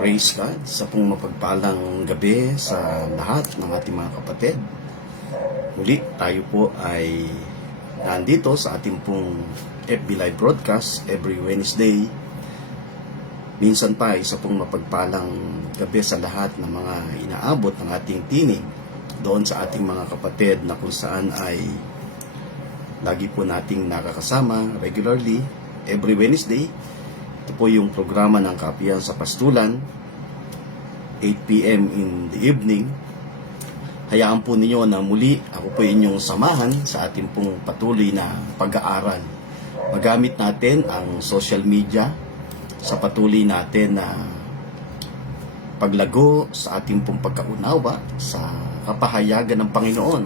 Praise God sa pong mapagpalang gabi sa lahat ng ating mga kapatid. Muli tayo po ay nandito sa ating pong FB Live broadcast every Wednesday. Minsan pa isa pong mapagpalang gabi sa lahat ng mga inaabot ng ating tinig doon sa ating mga kapatid na kung saan ay lagi po nating nakakasama regularly every Wednesday. Ito po yung programa ng Kapihan sa Pastulan, 8 p.m. in the evening. Hayaan po ninyo na muli ako po inyong samahan sa ating pong patuloy na pag-aaral. Magamit natin ang social media sa patuloy natin na paglago sa ating pong pagkaunawa sa kapahayagan ng Panginoon.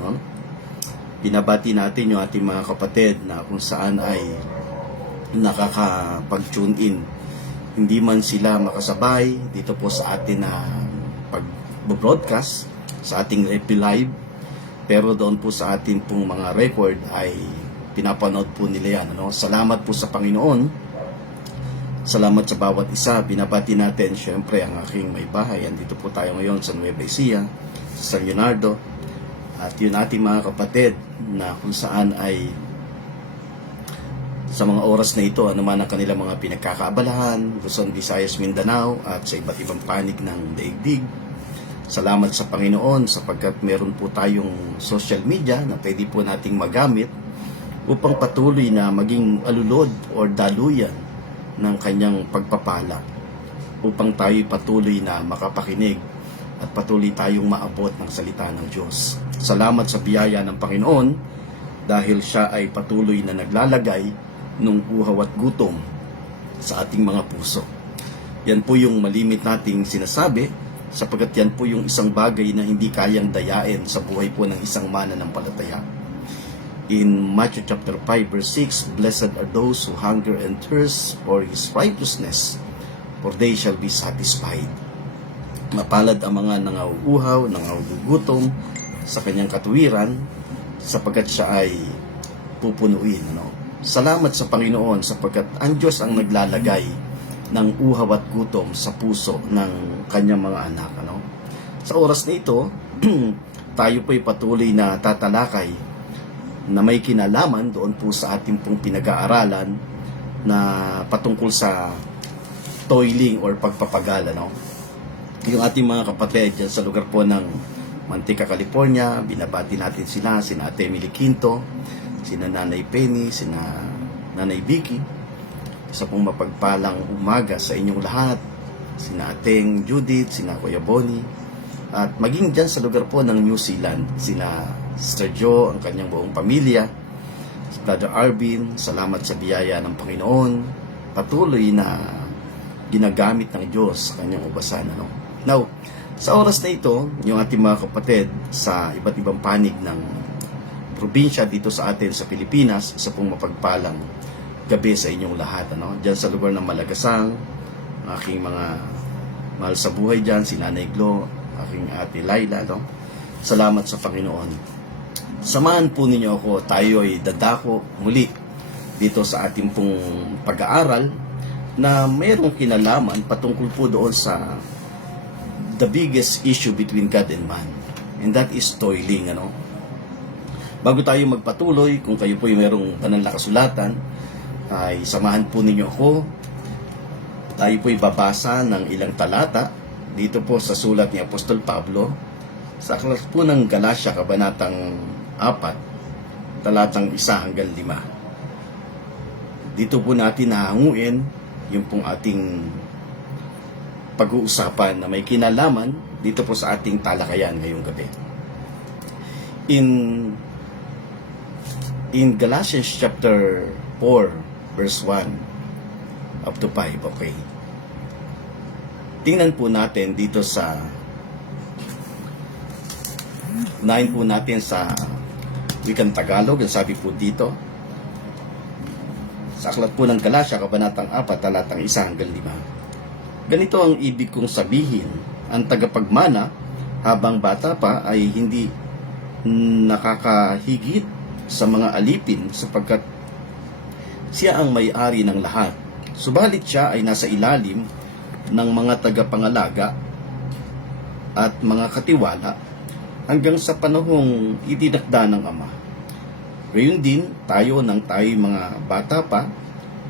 Binabati natin yung ating mga kapatid na kung saan ay nakakapag-tune in. Hindi man sila makasabay dito po sa atin na pag-broadcast sa ating FB Live, pero doon po sa ating pong mga record ay pinapanood po nila yan. Salamat po sa Panginoon. Salamat sa bawat isa. Binabati natin syempre ang aking may bahay. Andito po tayo ngayon sa Nueva Ecija, sa San Leonardo. At yun ating mga kapatid na kung saan ay sa mga oras na ito, ano man ang kanilang mga pinagkakaabalahan, Luzon, Visayas, Mindanao, at sa iba't ibang panig ng daigdig. Salamat sa Panginoon sapagkat meron po tayong social media na pwede po nating magamit upang patuloy na maging alulod o daluyan ng kanyang pagpapala, upang tayo patuloy na makapakinig at patuloy tayong maabot ng salita ng Diyos. Salamat sa biyaya ng Panginoon dahil siya ay patuloy na naglalagay nung uhaw at gutom sa ating mga puso. Yan po yung malimit nating sinasabi sapagkat yan po yung isang bagay na hindi kayang dayain sa buhay po ng isang mananampalataya. In Matthew chapter 5 verse 6, "Blessed are those who hunger and thirst for His righteousness, for they shall be satisfied." Mapalad ang mga nangauuhaw, nangagugutom sa kanyang katuwiran sapagkat siya ay pupunuin. Salamat sa Panginoon sapagkat ang Diyos ang naglalagay ng uhaw at gutom sa puso ng kanyang mga anak. Sa oras na ito, tayo po'y patuloy na tatalakay na may kinalaman doon po sa ating pong pinag-aaralan na patungkol sa toiling or pagpapagal. Yung ating mga kapatid dyan sa lugar po ng Manteca, California, binabati natin sila, sina Ate Emily Quinto, sina Nanay Penny, sina Nanay Vicky. Isa pong mapagpalang umaga sa inyong lahat, sina Ateng Judith, sina Kuya Bonnie, at maging dyan sa lugar po ng New Zealand, sina Sister Joe, ang kanyang buong pamilya, si Brother Arvin. Salamat sa biyaya ng Panginoon, patuloy na ginagamit ng Diyos sa kanyang ubasan. Now, sa oras na ito, yung ating mga kapatid sa iba't ibang panig ng probinsya dito sa atin sa Pilipinas, isa pong mapagpalang gabi sa inyong lahat. Diyan sa lugar ng Malagasang, aking mga mahal sa buhay dyan, si Nanay Glo, aking ate Laila. Salamat sa Panginoon. Samahan po ninyo ako, tayo ay dadako muli dito sa ating pong pag-aaral na mayroong kinalaman patungkol po doon sa the biggest issue between God and man, and that is toiling. Bago tayo magpatuloy, kung kayo po yung mayroong banal na kasulatan, ay samahan po ninyo ako. Tayo po babasa ng ilang talata dito po sa sulat ni Apostol Pablo sa aklat po ng Galacia, kabanatang 4, talatang 1 hanggang 5. Dito po natin nahanguin yung pong ating pag-uusapan na may kinalaman dito po sa ating talakayan ngayong gabi. In Galatians chapter 4, verse 1 up to 5, okay. Tingnan po natin dito sa, unahin po natin sa wikang Tagalog, ang sabi po dito, sa aklat po ng Galacia, kabanatang 4, talatang 1 hanggang 5. Ganito ang ibig kong sabihin, ang tagapagmana habang bata pa ay hindi nakakahigit sa mga alipin sapagkat siya ang may-ari ng lahat. Subalit siya ay nasa ilalim ng mga tagapangalaga at mga katiwala hanggang sa panahong itinakda ng Ama. Gayon din, tayo nang tayo mga bata pa,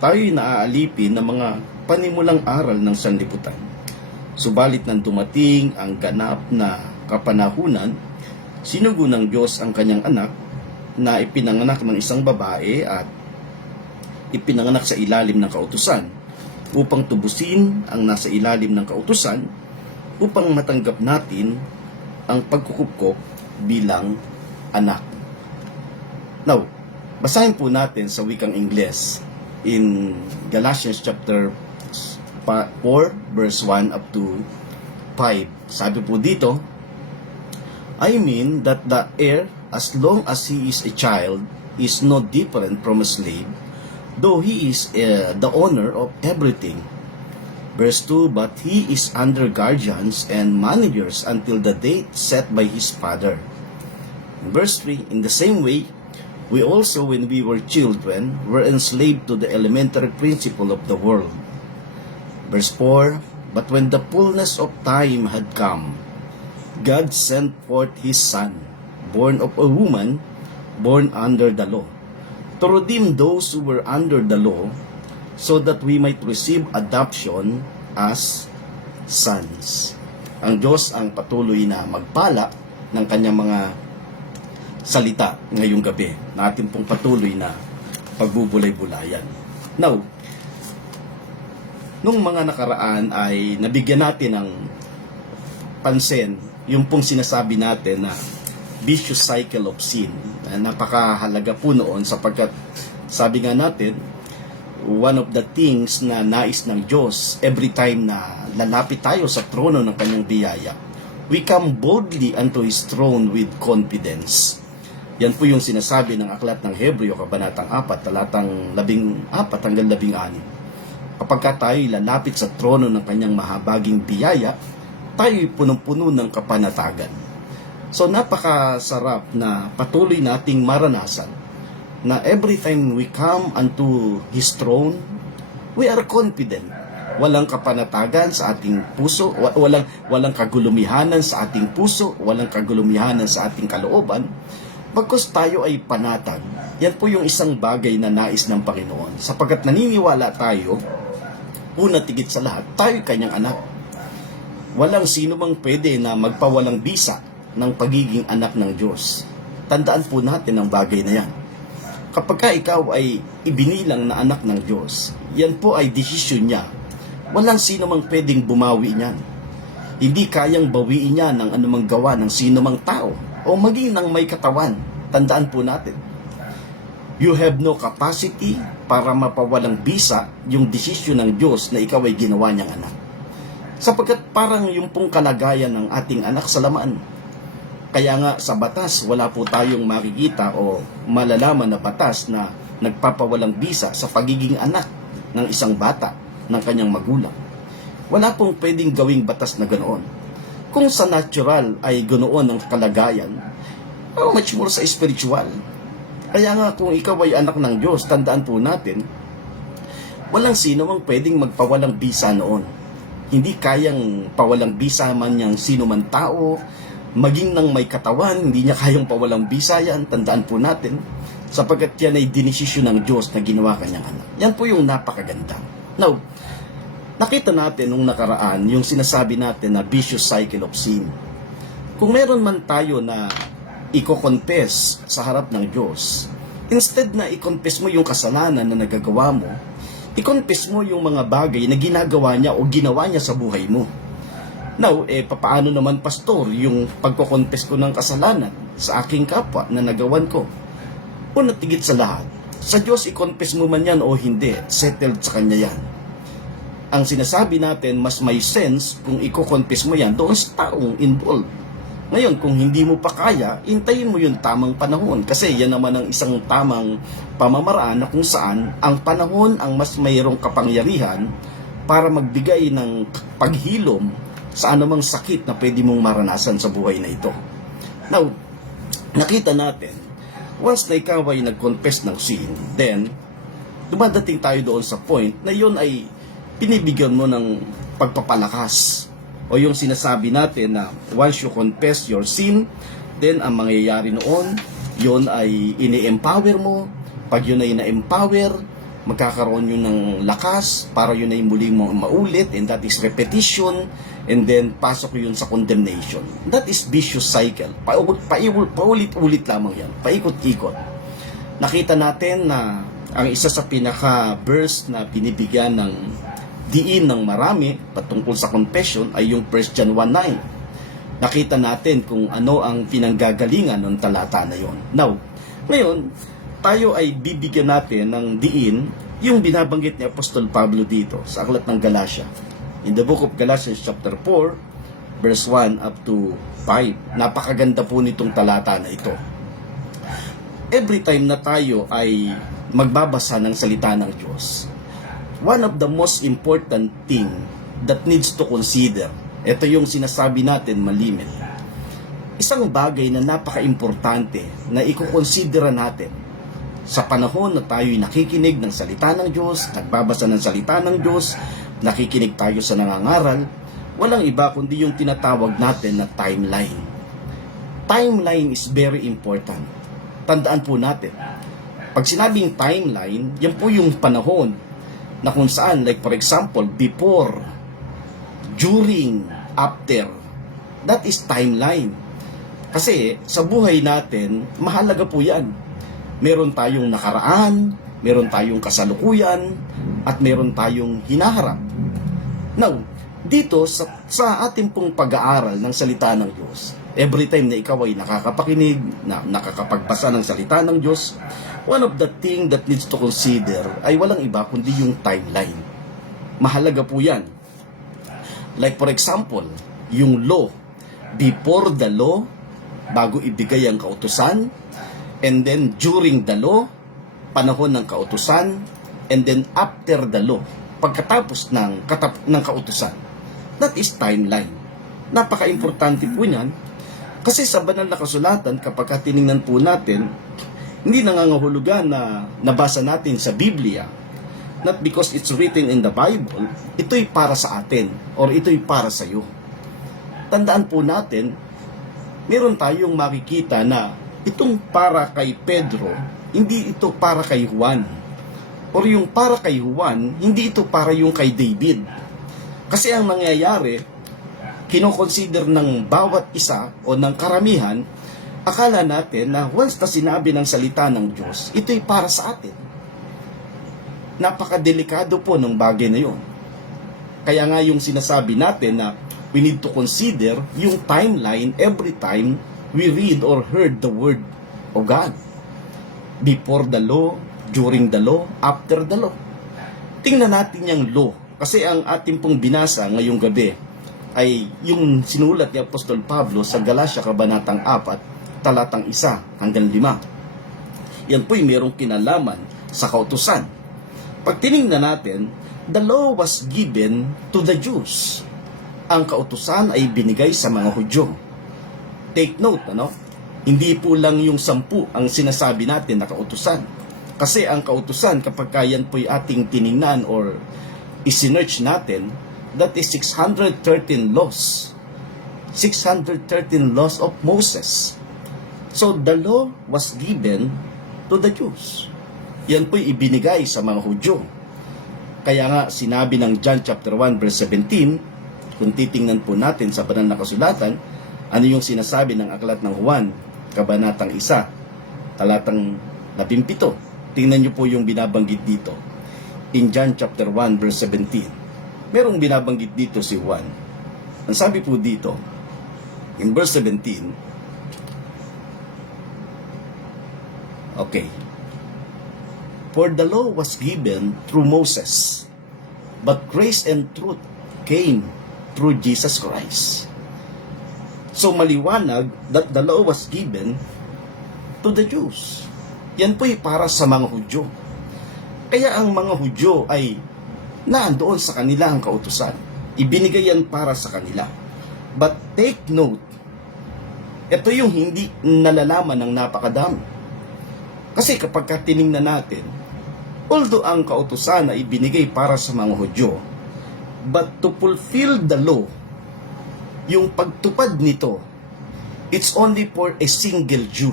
tayo'y naaalipin ng mga panimulang aral ng sanlibutan. Subalit nang dumating ang ganap na kapanahunan, sinugo ng Diyos ang kanyang anak na ipinanganak ng isang babae at ipinanganak sa ilalim ng kautusan upang tubusin ang nasa ilalim ng kautusan upang matanggap natin ang pagkukupkop bilang anak. Now, basahin po natin sa wikang Ingles in Galatians chapter 4 verse 1 up to 5. Sabi po dito, I mean that the heir, as long as he is a child, is no different from a slave, though he is the owner of everything. Verse 2, but he is under guardians and managers until the date set by his father. Verse 3, in the same way, we also, when we were children, were enslaved to the elementary principle of the world. Verse 4, but when the fullness of time had come, God sent forth his Son, born of a woman, born under the law, to redeem those who were under the law, so that we might receive adoption as sons. Ang Diyos ang patuloy na magpala ng kanyang mga salita ngayong gabi na ating pong patuloy na pagbubulay-bulayan. Now, nung mga nakaraan ay nabigyan natin ng pansin yung pong sinasabi natin na vicious cycle of sin. Napakahalaga po noon sapagkat sabi nga natin, one of the things na nais ng Diyos every time na lalapit tayo sa trono ng kanyang biyaya, we come boldly unto His throne with confidence. Yan po yung sinasabi ng aklat ng Hebreo, kabanatang 4, talatang 14 hanggang 16. Kapag tayo lalapit sa trono ng kanyang mahabaging biyaya, tayo'y punong-puno ng kapanatagan. So napakasarap na patuloy nating maranasan na every time we come unto His throne, we are confident. Walang kapanatagan sa ating puso, walang kagulumihanan sa ating puso, walang kagulumihanan sa ating kalooban, bagkus tayo ay panatag. Yan po yung isang bagay na nais ng Panginoon. Sapagkat naniniwala tayo, una tigit sa lahat, tayo kanyang anak. Walang sino mang pwede na magpawalang bisa ng pagiging anak ng Diyos. Tandaan po natin ang bagay na yan. Kapag ka ikaw ay ibinilang na anak ng Diyos, yan po ay desisyon niya. Walang sino mang pwedeng bumawi niyan. Hindi kayang bawiin niya ng anumang gawa ng sino mang tao o maging ng may katawan. Tandaan po natin. You have no capacity para mapawalang bisa yung desisyon ng Diyos na ikaw ay ginawa niyang anak. Sapagkat parang yung pong kalagayan ng ating anak sa laman. Kaya nga sa batas, wala po tayong makikita o malalaman na batas na nagpapawalang bisa sa pagiging anak ng isang bata ng kanyang magulang. Wala pong pwedeng gawing batas na ganoon. Kung sa natural ay ganoon ang kalagayan, much more sa spiritual. Kaya nga kung ikaw ay anak ng Diyos, tandaan po natin, walang sino mang pwedeng magpawalang bisa noon. Hindi kayang pawalang bisa man niyang sino man tao, maging ng may katawan, hindi niya kayang pawalang bisa yan. Tandaan po natin, sapagkat yan ay dinesisyon ng Diyos na ginawa kanyang anak. Yan po yung napakaganda. Now, nakita natin nung nakaraan yung sinasabi natin na vicious cycle of sin. Kung meron man tayo na i-confess sa harap ng Diyos, instead na i-confess mo yung kasalanan na nagagawa mo, i-confess mo yung mga bagay na ginagawa niya o ginawa niya sa buhay mo. Now, papaano naman pastor yung pagko-confess ko ng kasalanan sa aking kapwa na nagawan ko? Una tigit sa lahat, sa Diyos i-confess mo man yan o hindi, settled sa Kanya yan. Ang sinasabi natin, mas may sense kung i-confess mo yan doon sa taong involved. Ngayon, kung hindi mo pa kaya, hintayin mo yung tamang panahon. Kasi yan naman ang isang tamang pamamaraan na kung saan ang panahon ang mas mayroong kapangyarihan para magbigay ng paghilom sa anumang sakit na pwede mong maranasan sa buhay na ito. Now, nakita natin, once na ikaw ay nag-confess ng sin, then, dumadating tayo doon sa point na yun ay pinibigyan mo ng pagpapalakas. O yung sinasabi natin na once you confess your sin, then ang mangyayari noon, yun ay ini-empower mo. Pag yun ay na-empower, magkakaroon yun ng lakas para yun ay muling maulit, and that is repetition, and then pasok yun sa condemnation. That is vicious cycle. Paulit-ulit lamang yan. Paikot-ikot. Nakita natin na ang isa sa pinaka-verse na binibigyan ng diin ng marami patungkol sa confession ay yung 1 John 1:9. Nakita natin kung ano ang pinanggagalingan ng talata na yon. Now, ngayon, tayo ay bibigyan natin ng diin yung binabanggit ni Apostol Pablo dito sa aklat ng Galatia. In the book of Galatians chapter 4, verse 1 up to 5. Napakaganda po nitong talata na ito. Every time na tayo ay magbabasa ng salita ng Diyos, one of the most important thing that needs to consider, ito yung sinasabi natin malimit, isang bagay na napaka-importante na ikukonsidera natin sa panahon na tayo'y nakikinig ng salita ng Diyos, nagbabasa ng salita ng Diyos, nakikinig tayo sa nangangaral, walang iba kundi yung tinatawag natin na timeline. Timeline is very important. Tandaan po natin, pag sinabing timeline, yan po yung panahon na kung saan, like for example, before, during, after, that is timeline. Kasi sa buhay natin, mahalaga po yan. Meron tayong nakaraan, meron tayong kasalukuyan, at meron tayong hinaharap. Now, dito sa ating pong pag-aaral ng salita ng Diyos, every time na ikaw ay nakakapakinig, na nakakapagbasa ng salita ng Diyos, one of the thing that needs to consider ay walang iba kundi yung timeline. Mahalaga po yan. Like for example, yung law. Before the law, bago ibigay ang kautusan, and then during the law, panahon ng kautusan, and then after the law, pagkatapos ng kautusan. That is timeline. Napaka-importante po yan. Kasi sa banal na kasulatan, kapag tiningnan po natin, hindi nangangahulugan na nabasa natin sa Biblia, not because it's written in the Bible, ito'y para sa atin, or ito'y para sa iyo. Tandaan po natin, meron tayong makikita na itong para kay Pedro, hindi ito para kay Juan. Or yung para kay Juan, hindi ito para yung kay David. Kasi ang nangyayari, kinoconsider ng bawat isa o ng karamihan, akala natin na once na sinabi ng salita ng Diyos, ito'y para sa atin. Napakadelikado po ng bagay na yun. Kaya nga yung sinasabi natin na we need to consider yung timeline every time we read or heard the word of God. Before the law, during the law, after the law. Tingnan natin yung law. Kasi ang ating pong binasa ngayong gabi ay yung sinulat ni Apostol Pablo sa Galatia Kabanatang 4, talatang 1 hanggang 5. Yan po'y merong kinalaman sa kautusan. Pag tinignan natin, the law was given to the Jews. Ang kautusan ay binigay sa mga Hudyo. Take note, Hindi po lang yung 10 ang sinasabi natin na kautusan. Kasi ang kautusan, kapag yan po'y ating tiningnan or isinearch natin, that is 613 laws. 613 laws of Moses. So, the law was given to the Jews. Yan po'y ibinigay sa mga Hudyo. Kaya nga, sinabi ng John chapter 1 verse 17, kung titingnan po natin sa banal na kasulatan, ano yung sinasabi ng aklat ng Juan, kabanatang 1, talatang 17. Tingnan nyo po yung binabanggit dito. In John chapter 1 verse 17. Merong binabanggit dito si Juan. Ang sabi po dito, in verse 17, okay. For the law was given through Moses, but grace and truth came through Jesus Christ. So maliwanag that the law was given to the Jews. Yan po'y para sa mga Hudyo. Kaya ang mga Hudyo ay naandoon sa kanila ang kautusan. Ibinigay yan para sa kanila. But take note, ito yung hindi nalalaman ng napakadami. Kasi kapag tinignan natin, although ang kautusan ay ibinigay para sa mga Hudyo, But to fulfill the law, yung pagtupad nito, it's only for a single Jew.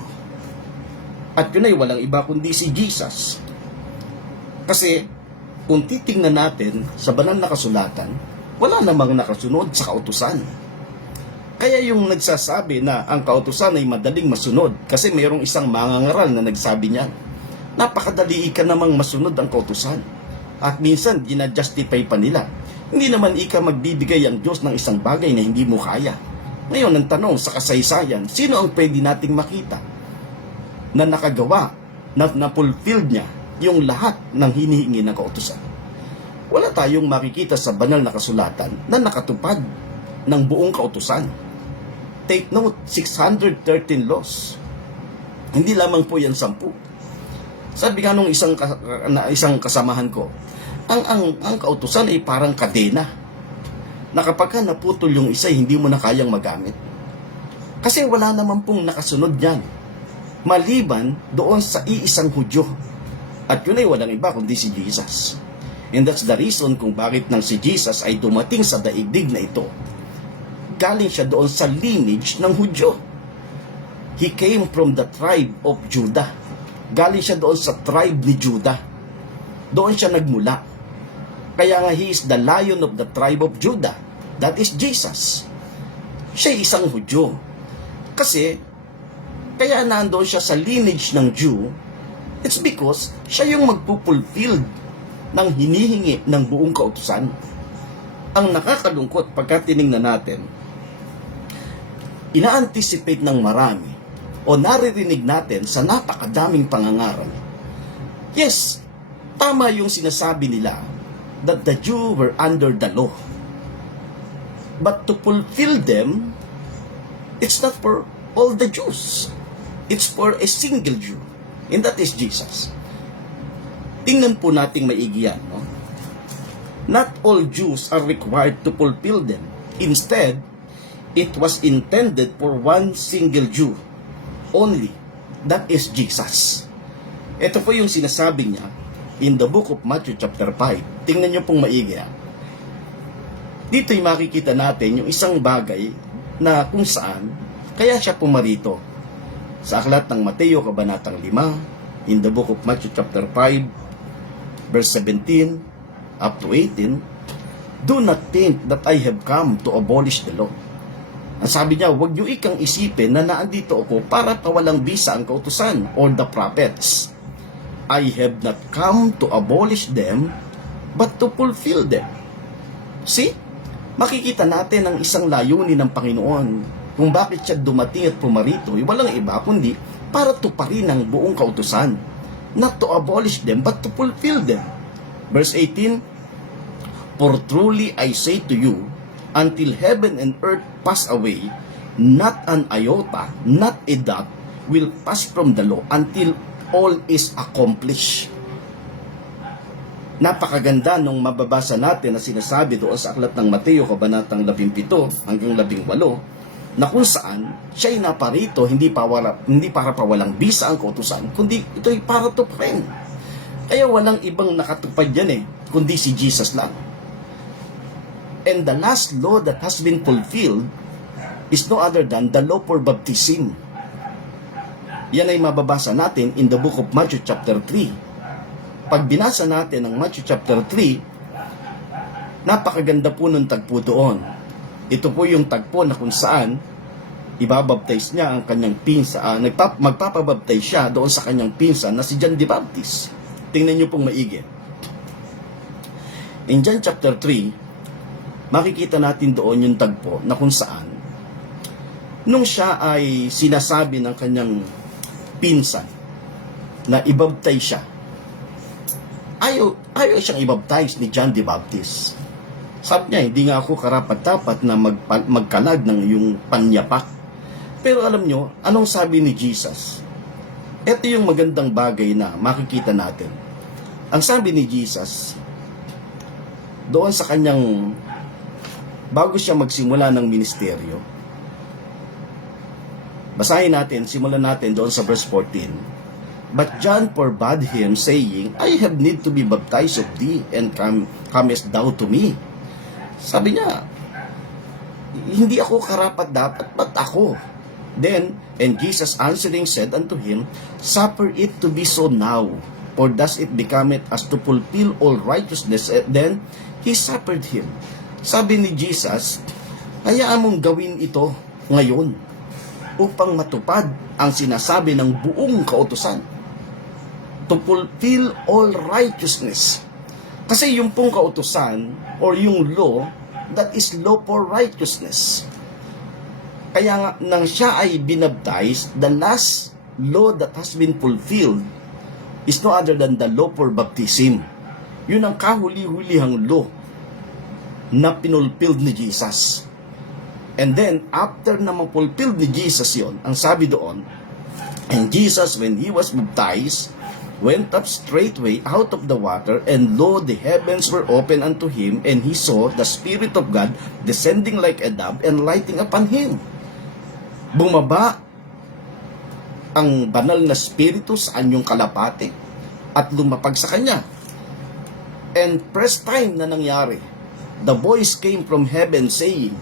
At yun ay walang iba kundi si Jesus. Kasi, kung titingnan natin sa banal na kasulatan, wala namang nakasunod sa kautusan. Kaya yung nagsasabi na ang kautusan ay madaling masunod, kasi mayroong isang mangangaral na nagsabi niya, napakadali ka namang masunod ang kautusan. At minsan, ginajustify pa nila. Hindi naman magbibigay ang Diyos ng isang bagay na hindi mo kaya. Ngayon, ang tanong sa kasaysayan, sino ang pwede nating makita na nakagawa, na fulfilled niya yung lahat ng hinihingi ng kautusan? Wala tayong makikita sa banal na kasulatan na nakatupad ng buong kautusan. Take note, 613 laws. Hindi lamang po yan 10. Sabi nga nung isang kasamahan ko, ang kautusan ay parang kadena na kapag naputol yung isa, hindi mo na kayang magamit. Kasi wala naman pong nakasunod yan, maliban doon sa iisang Hudyo. At yun ay walang iba kundi si Jesus. And that's the reason kung bakit nang si Jesus ay dumating sa daigdig na ito. Galing siya doon sa lineage ng Hudyo. He came from the tribe of Judah. Galing siya doon sa tribe ni Judah. Doon siya nagmula. Kaya nga he is the Lion of the tribe of Judah. That is Jesus. Siya isang Hudyo. Kasi, kaya nandoon siya sa lineage ng Jew, it's because siya yung magpupulfill ng hinihingi ng buong kautusan. Ang nakakalungkot pagka tinignan natin, ina-anticipate ng marami o naririnig natin sa napakadaming pangangaral. Yes, tama yung sinasabi nila that the Jew were under the law. But to fulfill them, it's not for all the Jews. It's for a single Jew. And that is Jesus. Tingnan po nating maigi yan. No? Not all Jews are required to fulfill them. Instead, it was intended for one single Jew only. That is Jesus. Ito po yung sinasabi niya in the book of Matthew chapter 5. Tingnan nyo pong maigi. Dito'y makikita natin yung isang bagay na kung saan kaya siya pumarito. Sa aklat ng Mateo kabanatang 5, in the book of Matthew chapter 5, verse 17 up to 18, do not think that I have come to abolish the law. Ang sabi niya, huwag niyo ikang isipin na naandito ako para pawalang bisa ang kautusan or the prophets. I have not come to abolish them, but to fulfill them. See? Makikita natin ang isang layunin ng Panginoon kung bakit siya dumating at pumarito. Walang iba kundi para tuparin ang buong kautusan. Not to abolish them, but to fulfill them. Verse 18, for truly I say to you, until heaven and earth pass away, not an iota, not a dot, will pass from the law until all is accomplished. Napakaganda nung mababasa natin na sinasabi doon sa aklat ng Mateo kabanatang 17 hanggang 18 na kung saan siya'y naparito hindi para pawalang bisa ang kautusan, kundi ito'y para tuparin. Kaya walang ibang nakatupad yan kundi si Jesus lang. And the last law that has been fulfilled is no other than the law for baptism. Yan ay mababasa natin in the book of Matthew chapter 3. Pag binasa natin ang Matthew chapter 3, napakaganda po ng tagpo doon. Ito po yung tagpo na kung saan ibabaptize niya ang kanyang pinsa, magpapabaptize siya doon sa kanyang pinsa na si John the Baptist. Tingnan niyo pong maigi. In John chapter 3, makikita natin doon yung tagpo na kung saan nung siya ay sinasabi ng kanyang pinsan na ibaptize siya, ayaw siyang ibaptize ni John the Baptist. Sabi niya, hindi nga ako karapat-dapat na magkalag ng yung panyapak. Pero alam nyo, anong sabi ni Jesus? Ito yung magandang bagay na makikita natin. Ang sabi ni Jesus, doon sa kanyang, bago siya magsimula ng ministeryo, basahin natin, simulan natin doon sa verse 14. But John forbade him, saying, I have need to be baptized of thee, and comest thou to me? Sabi niya, hindi ako karapat dapat, but ako. Then, and Jesus answering said unto him, suffer it to be so now, for thus it becometh as to fulfill all righteousness. And then, he suffered him. Sabi ni Jesus, hayaan mong gawin ito ngayon upang matupad ang sinasabi ng buong kautusan. To fulfill all righteousness. Kasi yung pong kautusan or yung law, that is law for righteousness. Kaya nga nang siya ay binaptize, the last law that has been fulfilled is no other than the law for baptism. Yun ang kahuli-hulihang law na pinulfilled ni Jesus. And then, after na ma-fulfilled ni Jesus yon, ang sabi doon, and Jesus, when he was baptized, went up straightway out of the water, and lo, the heavens were opened unto him, and he saw the Spirit of God descending like a dove and lighting upon him. Bumaba ang banal na Espiritu sa anyong kalapate at lumapag sa kanya. And first time na nangyari, the voice came from heaven saying,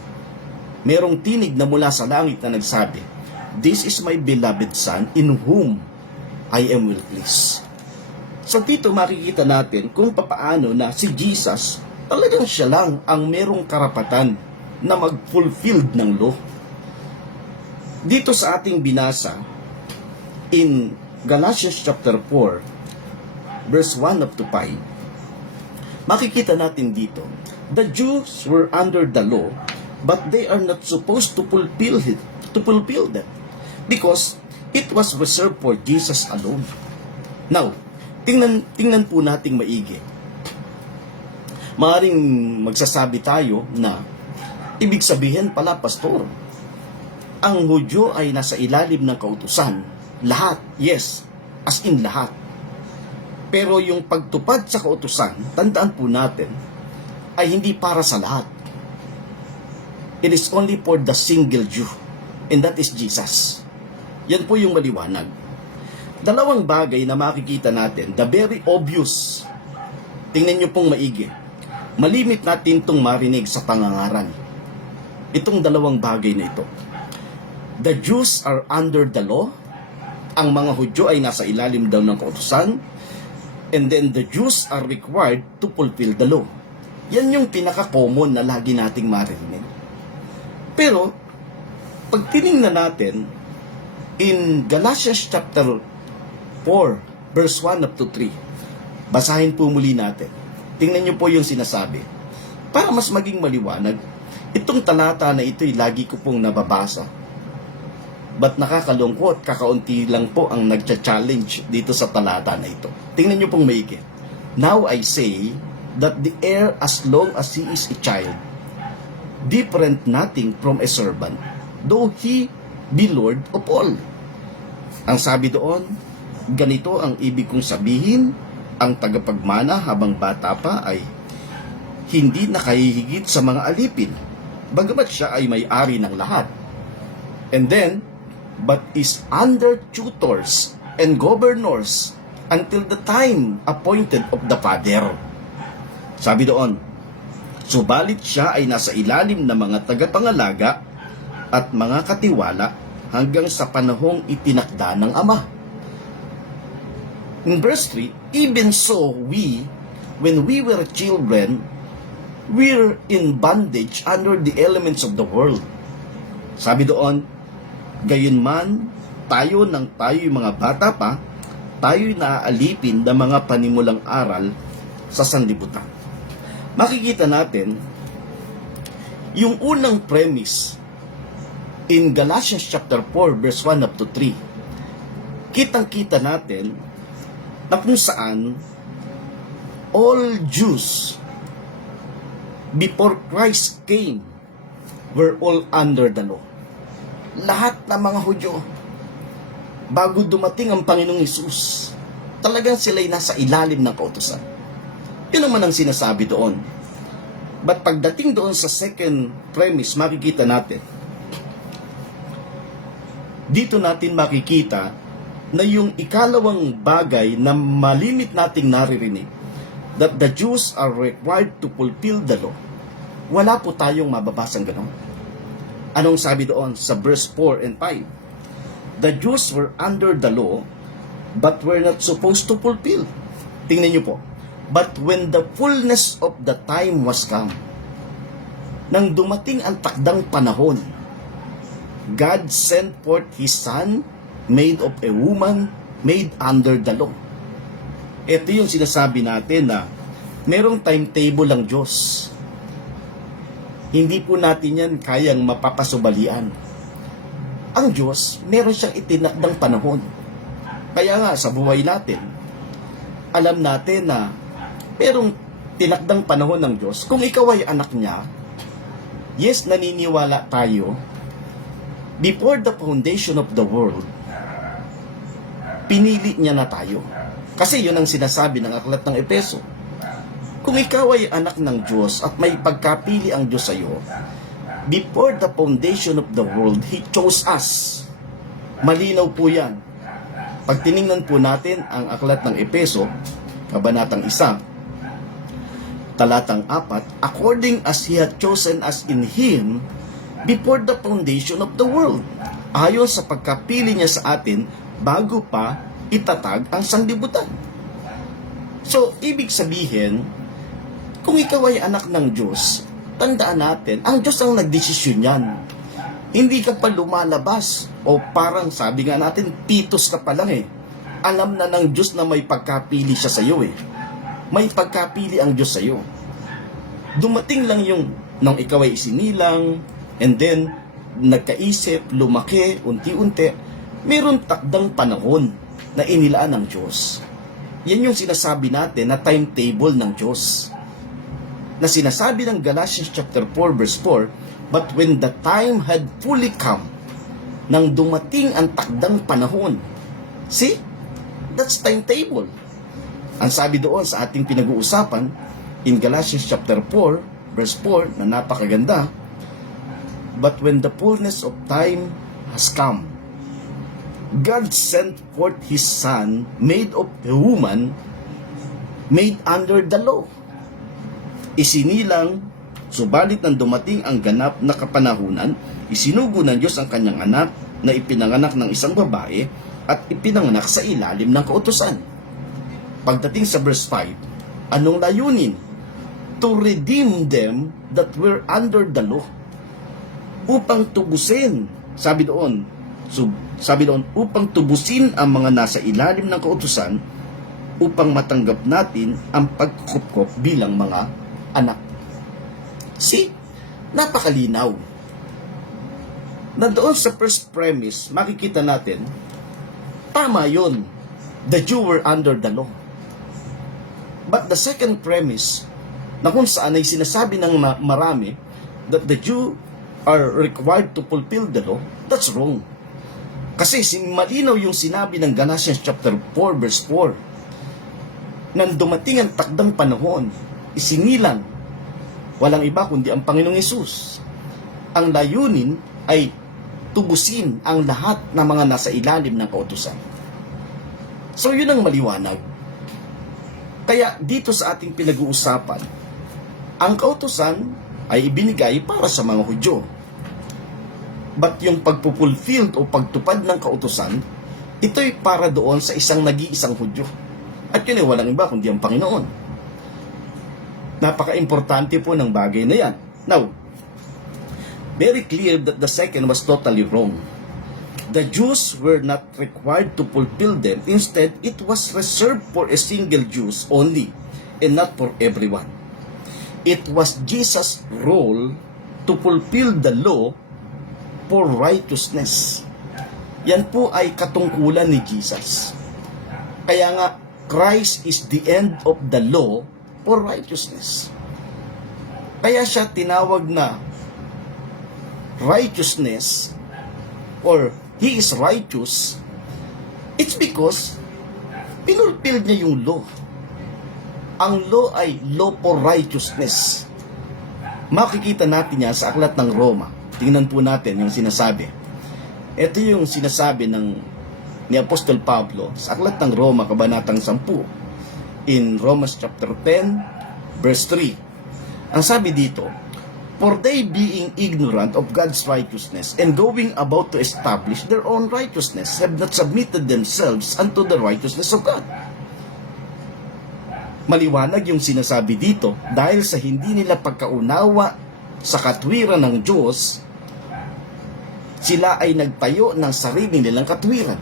merong tinig na mula sa langit na nagsabi, this is my beloved Son in whom I am well pleased. So dito makikita natin kung papaano na si Jesus, talagang siya lang ang merong karapatan na mag-fulfilled ng law. Dito sa ating binasa, in Galatians chapter 4, verse 1 up to 5, makikita natin dito, the Jews were under the law, but they are not supposed to fulfill them, because it was reserved for Jesus alone. Now, tingnan po nating maigi. Maaring magsasabi tayo na, ibig sabihin pala, pastor, ang Hudyo ay nasa ilalim ng kautusan. Lahat, yes, as in lahat. Pero yung pagtupad sa kautusan, tandaan po natin, ay hindi para sa lahat. It is only for the single Jew, and that is Jesus. Yan po yung maliwanag. Dalawang bagay na makikita natin, the very obvious. Tingnan nyo pong maigi. Malimit natin itong marinig sa pangangaral. Itong dalawang bagay na ito. The Jews are under the law. Ang mga Hudyo ay nasa ilalim daw ng kautusan. And then the Jews are required to fulfill the law. Yan yung pinaka-common na lagi nating marinig. Pero, pag tinignan natin, in Galatians chapter 4, verse 1 up to 3, basahin po muli natin. Tingnan nyo po yung sinasabi. Para mas maging maliwanag, itong talata na ito'y lagi ko pong nababasa. But nakakalungkot, kakaunti lang po ang nagcha-challenge dito sa talata na ito. Tingnan nyo pong maigi. Now I say that the heir as long as he is a child, different nothing from a servant, though he be Lord of all. Ang sabi doon, ganito ang ibig kong sabihin, ang tagapagmana habang bata pa ay hindi nakahihigit sa mga alipin, bagamat siya ay may-ari ng lahat. And then, but is under tutors and governors until the time appointed of the father. Sabi doon, subalit siya ay nasa ilalim ng mga tagapangalaga at mga katiwala hanggang sa panahong itinakda ng Ama. In verse 3, even so we, when we were children, we're in bondage under the elements of the world. Sabi doon, gayunman, tayo yung mga bata pa, tayo'y naaalipin ng mga panimulang aral sa sanlibutan. Makikita natin, yung unang premise in Galatians chapter 4, verse 1 up to 3, kitang-kita natin na kung saan all Jews before Christ came were all under the law. Lahat ng mga Hudyo, bago dumating ang Panginoong Hesus, talagang sila'y nasa ilalim ng kautusan. Yun naman ang sinasabi doon. But pagdating doon sa second premise, makikita natin, dito natin makikita na yung ikalawang bagay na malimit nating naririnig, that the Jews are required to fulfill the law. Wala po tayong mababasang gano'n. Anong sabi doon sa verse 4 and 5? The Jews were under the law, but were not supposed to fulfill. Tingnan niyo po. But when the fullness of the time was come, nang dumating ang takdang panahon, God sent forth His Son, made of a woman, made under the law. Ito yung sinasabi natin na merong timetable ang Diyos. Hindi po natin yan kayang mapapasubalian. Ang Diyos, meron siyang itinakdang panahon. Kaya nga, sa buhay natin, alam natin na merong tinakdang panahon ng Diyos. Kung ikaw ay anak niya, yes, naniniwala tayo, before the foundation of the world, pinili niya na tayo. Kasi yun ang sinasabi ng aklat ng Epeso. Kung ikaw ay anak ng Diyos at may pagkapili ang Diyos sa iyo, before the foundation of the world, He chose us. Malinaw po yan. Pag tiningnan po natin ang aklat ng Epeso, kabanatang 1, talatang 4, according as He had chosen us in Him before the foundation of the world. Ayon sa pagkapili niya sa atin bago pa itatag ang sanglibutan. So, ibig sabihin, kung ikaw ay anak ng Diyos, tandaan natin, ang Diyos ang nagdesisyon yan. Hindi ka pa lumalabas. O parang sabi nga natin, pitos ka pa lang eh. Alam na ng Diyos na may pagkapili siya sa iyo eh. May pagkapili ang Diyos sa iyo. Dumating lang yung nung ikaw ay isinilang, and then nagkaisip, lumaki, unti-unti, mayroon takdang panahon na inilaan ng Diyos. Yan yung sinasabi natin na timetable ng Diyos. Na sinasabi ng Galatians chapter 4 verse 4, but when the time had fully come, nang dumating ang takdang panahon. See? That's timetable. Ang sabi doon sa ating pinag-uusapan, in Galatians chapter 4 verse 4, na napakaganda, but when the fullness of time has come, God sent forth His Son, made of a woman, made under the law. Isinilang, subalit nang dumating ang ganap na kapanahunan, isinugo ng Diyos ang kanyang anak na ipinanganak ng isang babae at ipinanganak sa ilalim ng kautusan. Pagdating sa verse 5, anong layunin? To redeem them that were under the law. Upang tubusin, sabi doon, upang tubusin ang mga nasa ilalim ng kautusan, upang matanggap natin ang pagkukupkop bilang mga anak. See? Napakalinaw. Na doon sa first premise, makikita natin, tama yun. The Jew were under the law. But the second premise, na kung saan ay sinasabi ng marami, that the Jew are required to fulfill the law, that's wrong. Kasi malinaw yung sinabi ng Galatians chapter 4 verse 4, nang dumating ang takdang panahon, isinilang, walang iba kundi ang Panginoong Hesus. Ang layunin ay tubusin ang lahat ng mga nasa ilalim ng kautusan. So yun ang maliwanag. Kaya dito sa ating pinag-uusapan, ang kautusan ay ibinigay para sa mga Hudyo. But yung pagpupulfilled o pagtupad ng kautusan, ito'y para doon sa isang nag-iisang Hudyo. At yun ay walang iba kundi ang Panginoon. Napaka-importante po ng bagay na yan. Now, very clear that the second was totally wrong. The Jews were not required to fulfill them. Instead, it was reserved for a single Jews only, and not for everyone. It was Jesus' role to fulfill the law for righteousness. Yan po ay katungkulan ni Jesus. Kaya nga, Christ is the end of the law for righteousness. Kaya siya tinawag na righteousness, or He is righteous. It's because pinulpil niya yung law. Ang law ay law for righteousness. Makikita natin yan sa aklat ng Roma. Tingnan po natin yung sinasabi. Ito yung sinasabi ni Apostol Pablo sa aklat ng Roma, kabanatang 10, in Romans chapter 10, verse 3. Ang sabi dito, For they being ignorant of God's righteousness and going about to establish their own righteousness have not submitted themselves unto the righteousness of God. Maliwanag yung sinasabi dito dahil sa hindi nila pagkaunawa sa katwiran ng Diyos, sila ay nagtayo ng sarili nilang katwiran.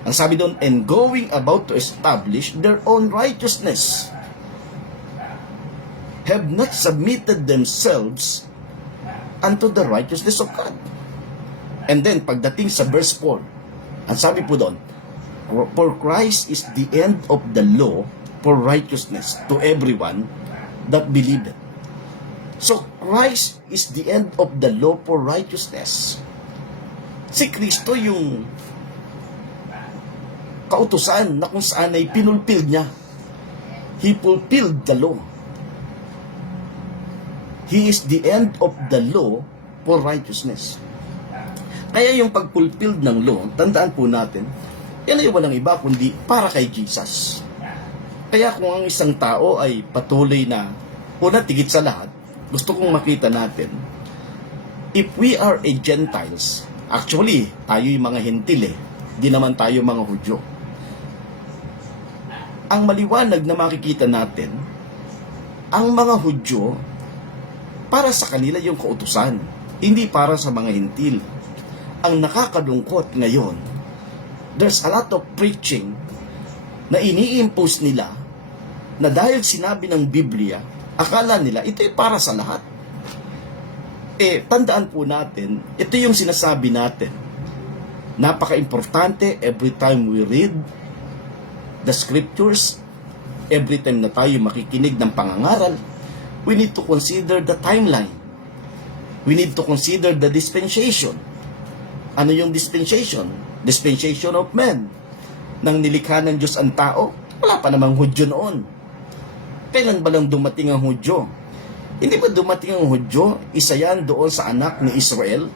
Ang sabi doon, and going about to establish their own righteousness, have not submitted themselves unto the righteousness of God. And then, pagdating sa verse 4, ang sabi po doon, for Christ is the end of the law for righteousness to everyone that believeth. So, Christ is the end of the law for righteousness. Si Kristo yung kautusan na kung saan ay pinulpil niya. He fulfilled the law. He is the end of the law for righteousness. Kaya yung pag-fulfilled ng law, tandaan po natin, yan ay walang iba kundi para kay Jesus. Kaya kung ang isang tao ay patuloy na, una tigit sa lahat, gusto kong makita natin, if we are a Gentiles, actually, tayo yung mga hentil di naman tayo mga Hudyo. Ang maliwanag na makikita natin, ang mga Hudyo, para sa kanila yung kautusan, hindi para sa mga hentil. Ang nakakalungkot ngayon, there's a lot of preaching na ini-impose nila na dahil sinabi ng Biblia, akala nila ito ay para sa lahat. Tandaan po natin, ito yung sinasabi natin. Napaka-importante every time we read the scriptures, every time na tayo makikinig ng pangangaral, we need to consider the timeline. We need to consider the dispensation. Ano yung dispensation? Dispensation of men. Nang nilikha ng Diyos ang tao, wala pa namang Hudyo noon. Kailan ba lang dumating ang Hudyo? Hindi ba dumating ang Hudyo? Isa yan doon sa anak ni Israel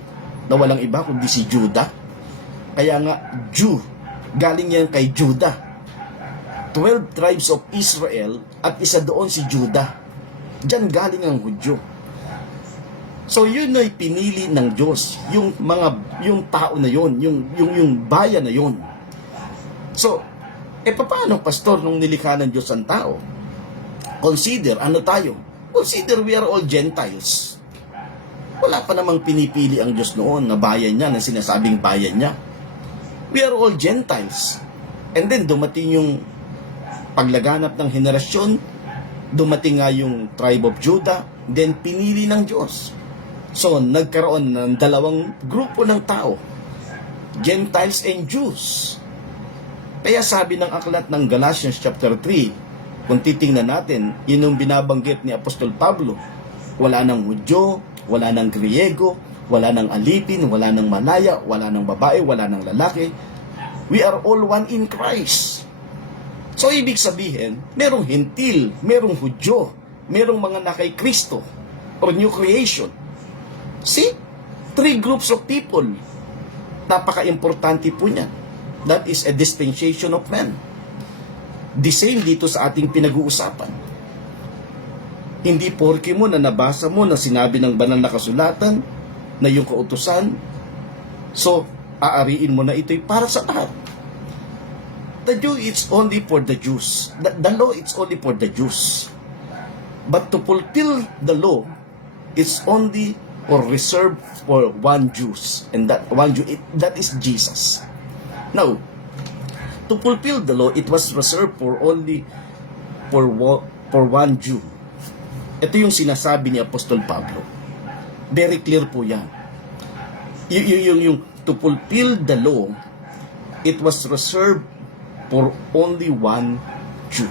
na walang iba kundi si Judah. Kaya nga, Jew. Galing yan kay Judah. 12 tribes of Israel at isa doon si Judah. Diyan galing ang Hudyo. So yun ay pinili ng Diyos, yung tao na yun, yung bayan na yun. So, paano pastor nung nilikha ng Diyos ang tao? Consider, ano tayo? Consider we are all Gentiles. Wala pa namang pinipili ang Diyos noon na bayan niya, na sinasabing bayan niya. We are all Gentiles. And then dumating yung paglaganap ng henerasyon, dumating nga yung tribe of Judah, then pinili ng Diyos. So, nagkaroon ng dalawang grupo ng tao, Gentiles and Jews. Kaya sabi ng aklat ng Galatians chapter 3, kung titingnan natin, yun yung binabanggit ni Apostol Pablo, wala ng Hudyo, wala ng Griego, wala ng alipin, wala ng Malaya, wala ng babae, wala ng lalaki. We are all one in Christ. So, ibig sabihin, merong hentil, merong Hudyo, merong mga na kay Kristo, or new creation. See? 3 groups of people. Napaka-importante po niyan. That is a dispensation of men. The same dito sa ating pinag-uusapan. Hindi porke mo na nabasa mo na sinabi ng banal na kasulatan na yung kautusan, so, aariin mo na ito'y para sa lahat. The Jew, it's only for the Jews. The law, it's only for the Jews. But to fulfill the law, it's only or reserved for one Jews. And that one Jew, that is Jesus. Now, to fulfill the law, it was reserved for only for one Jew. Ito yung sinasabi ni Apostol Pablo. Very clear po yan. Yung to fulfill the law, it was reserved for only one Jew.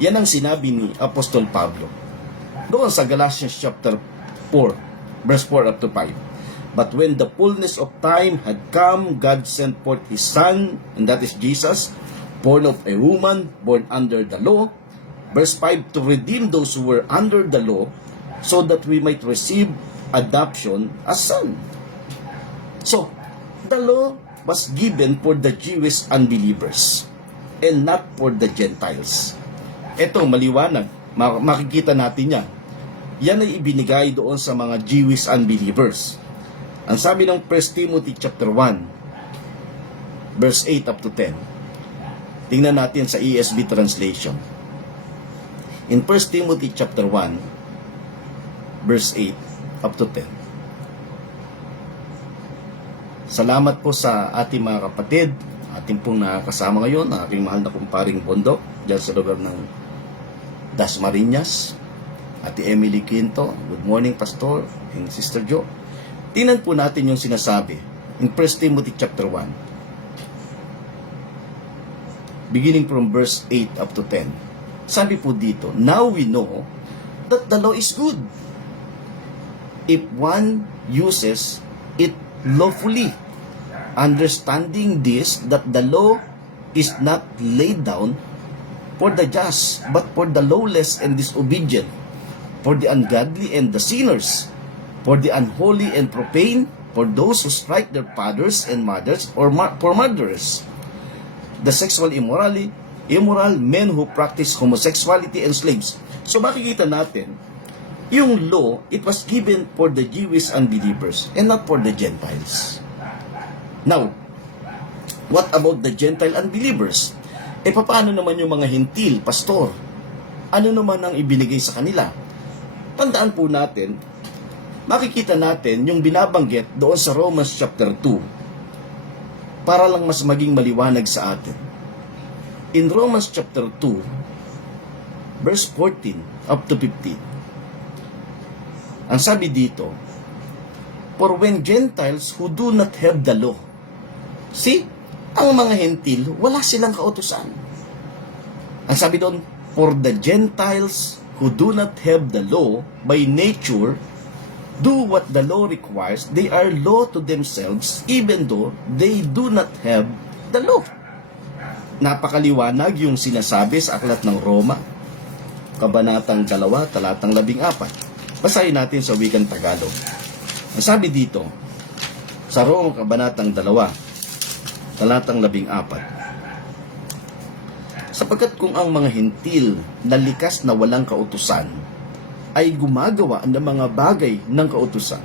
Yan ang sinabi ni Apostol Pablo doon sa Galatians chapter 4, verse 4 up to 5. But when the fullness of time had come, God sent forth His Son, and that is Jesus, born of a woman, born under the law. Verse 5, to redeem those who were under the law, so that we might receive adoption as son. So, the law was given for the Jewish unbelievers and not for the Gentiles. Ito, maliwanag. Makikita natin yan. yan ay ibinigay doon sa mga Jewish unbelievers. Ang sabi ng 1 Timothy chapter 1, verse 8 up to 10. Tingnan natin sa ESV translation. In 1 Timothy chapter 1, verse 8 up to 10. Salamat po sa ating mga kapatid, ating pong nakakasama ngayon, aking mahal na kumparing Bondok, dyan sa lugar ng Dasmariñas, Ate Emily Quinto, good morning Pastor, and Sister Jo. Tingnan po natin yung sinasabi in 1 Timothy chapter 1, beginning from verse 8 up to 10. Sabi po dito, now we know that the law is good if one uses it lawfully, understanding this, that the law is not laid down for the just, but for the lawless and disobedient, for the ungodly and the sinners, for the unholy and profane, for those who strike their fathers and mothers, or for murderers, the sexually immoral, men who practice homosexuality, and slaves. So makikita natin, yung law, it was given for the Jewish unbelievers and not for the Gentiles. Now, what about the Gentile unbelievers? Paano naman yung mga hintil, pastor? Ano naman ang ibinigay sa kanila? Tandaan po natin, makikita natin yung binabanggit doon sa Romans chapter 2 para lang mas maging maliwanag sa atin. In Romans chapter 2, verse 14 up to 15, ang sabi dito, for when Gentiles who do not have the law, see, ang mga hentil, wala silang kautusan. Ang sabi doon, for the Gentiles who do not have the law by nature, do what the law requires, they are law to themselves, even though they do not have the law. Napakaliwanag yung sinasabi sa aklat ng Roma, kabanatang 2, talatang 14. Basahin natin sa wikang Tagalog. Ang sabi dito, sa Roma kabanatang 2, talatang 14. Sapagkat kung ang mga hintil na likas na walang kautusan ay gumagawa ng mga bagay ng kautusan,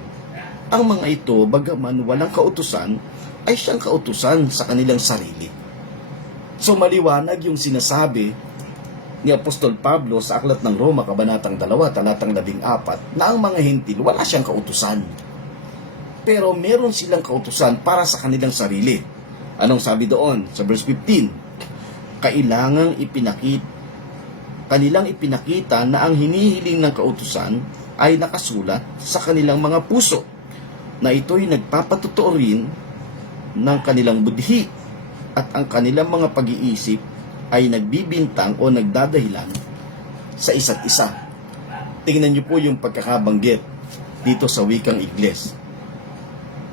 ang mga ito, bagaman walang kautusan, ay siyang kautusan sa kanilang sarili. So maliwanag yung sinasabi ni Apostol Pablo sa aklat ng Roma kabanatang 2, talatang 14, na ang mga hintil wala siyang kautusan. Pero meron silang kautusan para sa kanilang sarili. Anong sabi doon? Sa verse 15, kanilang ipinakita na ang hinihiling ng kautusan ay nakasulat sa kanilang mga puso, na ito'y nagpapatutuo rin ng kanilang budhi, at ang kanilang mga pag-iisip ay nagbibintang o nagdadahilan sa isa't isa. Tingnan niyo po yung pagkakabanggit dito sa wikang Ingles.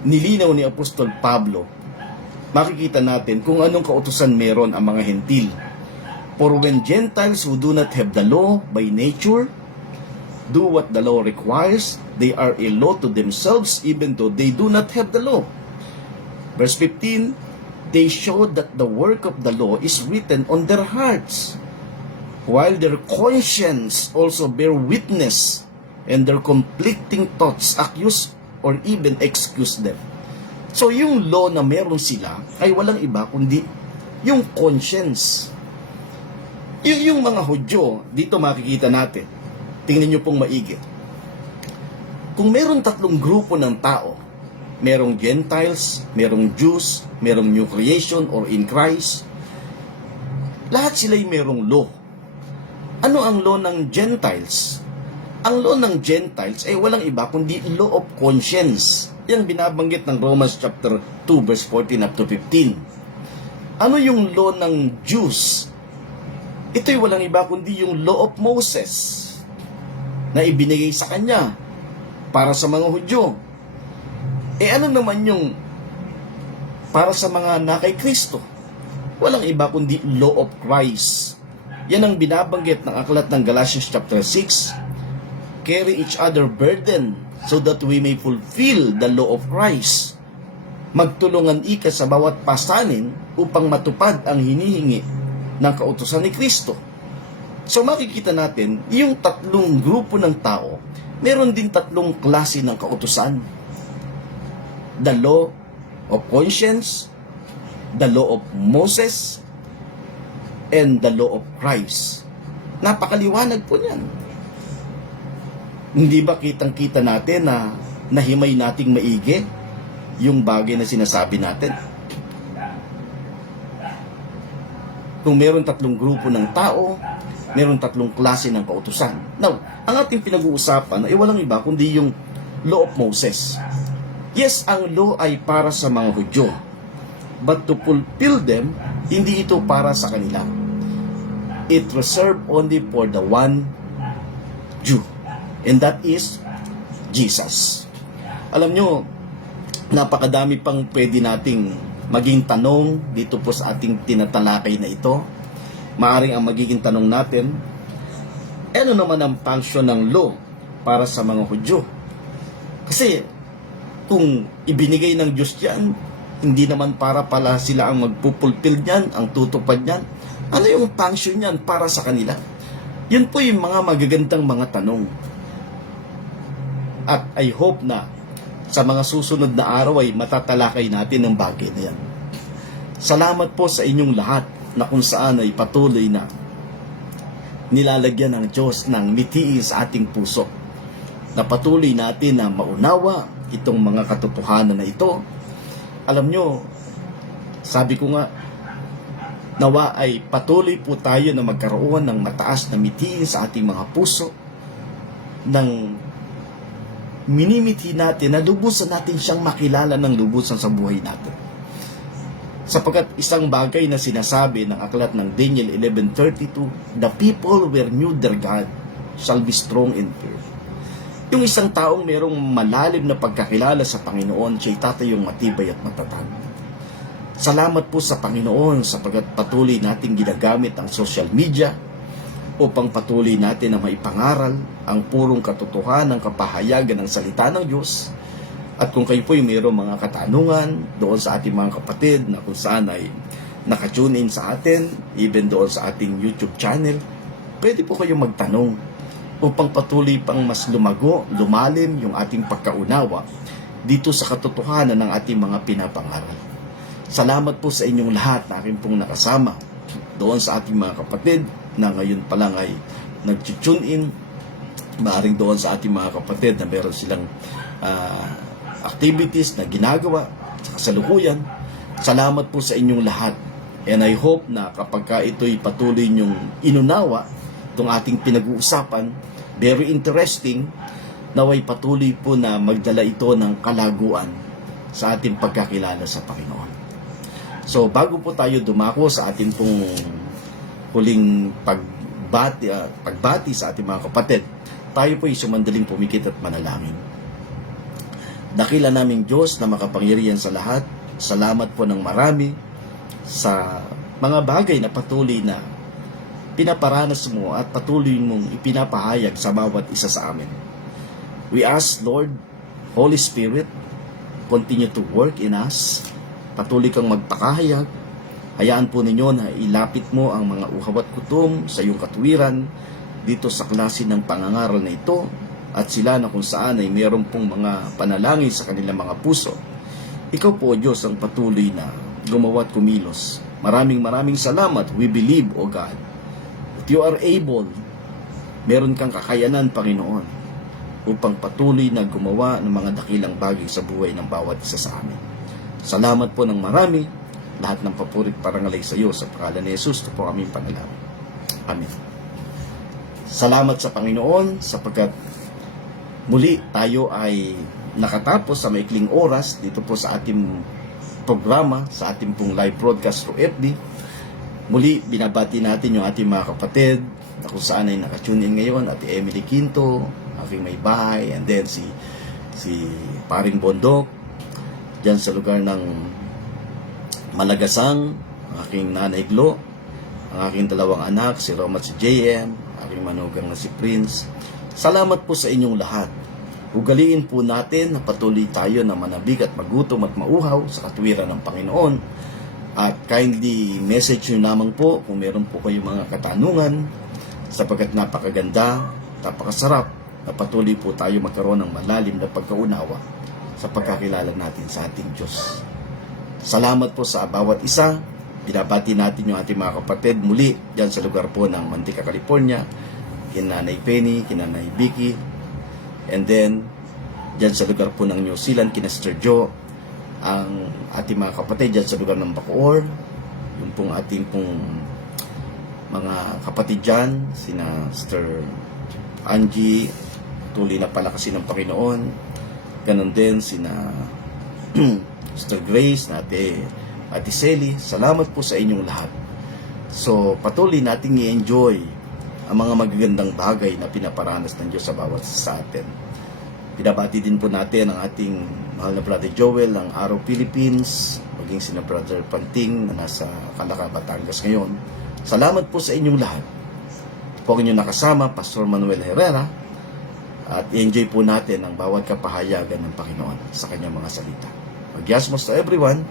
Nilinaw ni Apostol Pablo, makikita natin kung anong kautusan meron ang mga hentil. For when Gentiles who do not have the law by nature do what the law requires, they are a law to themselves, even though they do not have the law. Verse 15, they show that the work of the law is written on their hearts, while their conscience also bear witness, and their conflicting thoughts accuse or even excuse them. So yung law na meron sila ay walang iba kundi yung conscience. Yung mga Hudyo, dito makikita natin. Tingnan nyo pong maigi. Kung meron 3 grupo ng tao, merong Gentiles, merong Jews, merong New Creation or in Christ, lahat sila'y merong law. Ano ang law ng Gentiles? Ang law ng Gentiles ay walang iba kundi law of conscience. Yan binabanggit ng Romans chapter 2 verse 14 up to 15. Ano yung law ng Jews? Ito'y walang iba kundi yung law of Moses na ibinigay sa kanya para sa mga Hudyo. Ano naman yung para sa mga na kay Kristo? Walang iba kundi law of Christ. Yan ang binabanggit ng aklat ng Galatians chapter 6. Carry each other burden so that we may fulfill the law of Christ. Magtulungan ika sa bawat pasanin upang matupad ang hinihingi ng kautusan ni Kristo. So makikita natin, yung 3 grupo ng tao, meron din tatlong klase ng kautusan. The law of conscience, the law of Moses, and the law of Christ. Napakaliwanag po niyan. Hindi ba kitang-kita natin na nahimay nating maigi yung bagay na sinasabi natin? Kung meron tatlong grupo ng tao, meron tatlong klase ng kautusan. Now, ang ating pinag-uusapan ay walang iba kundi yung law of Moses. Yes, ang law ay para sa mga Hudyo. But to fulfill them, hindi ito para sa kanila. It reserved only for the one Jew. And that is Jesus. Alam nyo, napakadami pang pwede nating maging tanong dito po sa ating tinatalakay na ito. Maaring ang magiging tanong natin, ano naman ang function ng law para sa mga Hudyo? Kasi kung ibinigay ng Diyos yan, hindi naman para pala sila ang magpupulpil niyan, ang tutupad niyan. Ano yung function niyan para sa kanila? Yun po yung mga magagandang mga tanong. At I hope na sa mga susunod na araw ay matatalakay natin ang bagay na yan. Salamat po sa inyong lahat na kung saan ay patuloy na nilalagyan ng Diyos ng mitiis sa ating puso. Na patuloy natin na maunawa itong mga katotohanan na ito. Alam nyo, sabi ko nga, nawa ay patuloy po tayo na magkaroon ng mataas na mitiis sa ating mga puso, ng minimiti natin na lubusan natin siyang makilala ng lubusan sa buhay natin. Sapagkat isang bagay na sinasabi ng aklat ng Daniel 11:32, the people who knew their God shall be strong in faith. Yung isang taong merong malalim na pagkakilala sa Panginoon, siya'y tatayong matibay at matatag. Salamat po sa Panginoon sapagkat patuloy nating ginagamit ang social media upang patuloy natin na maipangaral ang purong katotohanan ng kapahayagan ng salita ng Diyos. At kung kayo po ay mayroong mga katanungan doon sa ating mga kapatid na kung saan ay nakatune in sa atin, even doon sa ating YouTube channel, pwede po kayong magtanong upang patuloy pang mas lumago, lumalim yung ating pagkaunawa dito sa katotohanan ng ating mga pinapangaral. Salamat po sa inyong lahat na aking pong nakasama doon sa ating mga kapatid na ngayon pa lang ay nag-tune in, maaring doon sa ating mga kapatid na meron silang activities na ginagawa sa kasalukuyan. Salamat po sa inyong lahat. And I hope na kapag ka ito'y patuloy nyong inunawa, itong ating pinag-uusapan, very interesting, naway patuloy po na magdala ito ng kalaguan sa ating pagkakilala sa Panginoon. So, bago po tayo dumako sa ating pong huling pagbati sa ating mga kapatid, tayo po ay sumandaling pumikit at manalangin. Dakila naming Diyos na makapangyarihan sa lahat, salamat po ng marami sa mga bagay na patuloy na pinaparanas mo at patuloy mong ipinapahayag sa bawat isa sa amin. We ask, Lord, Holy Spirit, continue to work in us. Patuloy kang magpakahayag. Hayaan po ninyo na ilapit mo ang mga uhaw at kutom sa iyong katuwiran dito sa klase ng pangangaral na ito at sila na kung saan ay mayroon pong mga panalangin sa kanilang mga puso. Ikaw po, Diyos, ang patuloy na gumawa at kumilos. Maraming salamat. We believe, O God, that you are able, meron kang kakayanan, Panginoon, upang patuloy na gumawa ng mga dakilang bagay sa buhay ng bawat isa sa amin. Salamat po ng marami. Lahat ng papurit parangalay sa iyo sa pangalan ni Jesus. Ito po aming panalangin. Amen. Salamat sa Panginoon sapagkat muli tayo ay nakatapos sa maikling oras dito po sa ating programa, sa ating pong live broadcast through FB. Muli, binabati natin yung ating mga kapatid na kung saan ay nakatune in ngayon, Ate Emily Quinto, aking may bahay, and then si Paring Bondok, dyan sa lugar ng Malagasang, ang aking nanay Glo, ang aking dalawang anak, si Roma at si JM, aking manugang na si Prince. Salamat po sa inyong lahat. Ugaliin po natin na patuloy tayo na manabig at magutom at mauhaw sa katuwiran ng Panginoon. At kindly message nyo lamang po kung meron po kayong mga katanungan sapagkat napakaganda, napakasarap na patuloy po tayo magkaroon ng malalim na pagkaunawa sa pagkakilala natin sa ating Diyos. Salamat po sa bawat isa. Binabati natin yung ating mga kapatid muli dyan sa lugar po ng Mantika, California, kina Nanay Penny, kina Nanay Vicky, and then dyan sa lugar po ng New Zealand, kina Sister Joe, ang ating mga kapatid dyan sa lugar ng Bacoor, yung pong ating pong mga kapatid dyan, sina Sister Angie, tuloy na palakasin ng Panginoon, ganon din sina Sister Grace, Ate Selly. Salamat po sa inyong lahat. So patuloy nating i-enjoy ang mga magagandang bagay na pinaparanas ng Diyos sa bawat sa atin. Pinabati din po natin ang ating mahal na Brother Joel ng Araw Philippines, maging sina Brother Panting na nasa Calaca, Batangas ngayon. Salamat po sa inyong lahat. Po ang inyong nakasama, Pastor Manuel Herrera, at i-enjoy po natin ang bawat kapahayagan ng Panginoon sa kanyang mga salita. Magyasmos to everyone.